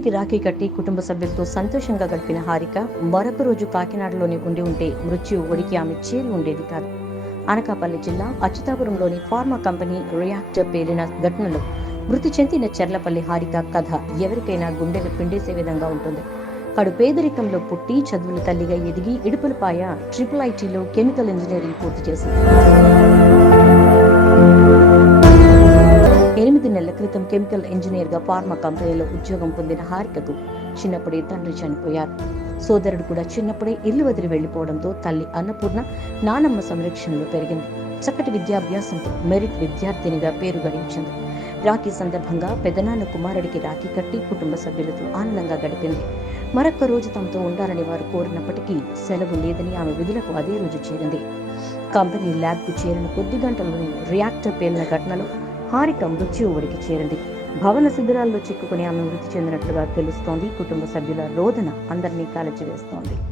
కుమారుడికి రాఖీ కట్టి కుటుంబ సభ్యులతో సంతోషంగా గడిపిన హారిక మరొక రోజు కాకినాడలోనే ఉండి ఉంటే మృత్యు ఒడికి ఆమె చేరి ఉండేది కాదు. అనకాపల్లి జిల్లా అచ్యుతాపురంలోని ఫార్మా కంపెనీ రియాక్టర్ పేలిన ఘటనలో మృతి చెందిన చెర్లపల్లి హారిక కథ ఎవరికైనా గుండెలు పిండేసే విధంగా ఉంటుంది. కడు పేదరికంలో పుట్టి చదువుల తల్లిగా ఎదిగి ఇడుపులపాయ ట్రిపుల్ ఐటీలో కెమికల్ ఇంజనీరింగ్ పూర్తి చేసింది. ఎనిమిది క్రితం కెమికల్ ఇంజనీర్గా ఫార్మా కంపెనీలో ఉద్యోగం పొందిన హారికకు చిన్నప్పుడే తండ్రి చనిపోయారు. సోదరుడు కూడా చిన్నప్పుడే ఇల్లు వదిలి వెళ్ళిపోవడంతో తల్లి అన్నపూర్ణ నానమ్మ సంరక్షణలో పెరిగింది. చక్కటి విద్యాభ్యాసంతో మెరిట్ విద్యార్థినిగా పేరు గడించింది. రాఖీ సందర్భంగా పెదనాన్న కుమారుడికి రాఖీ కట్టి కుటుంబ సభ్యులతో ఆనందంగా గడిపింది. మరొక్క రోజు తమతో ఉండాలని వారు కోరినప్పటికీ సెలవు లేదని ఆమె విధులకు అదే రోజు చేరింది. కంపెనీ ల్యాబ్కు చేరిన కొద్ది గంటల్లోనే రియాక్టర్ పేలిన ఘటనలో హారిక మృత్యు ఒడికి చేరింది. భవన శిబిరాల్లో చిక్కుకుని ఆమె మృతి చెందినట్లుగా తెలుస్తోంది. కుటుంబ సభ్యుల రోదన అందరినీ కాల్చివేస్తోంది.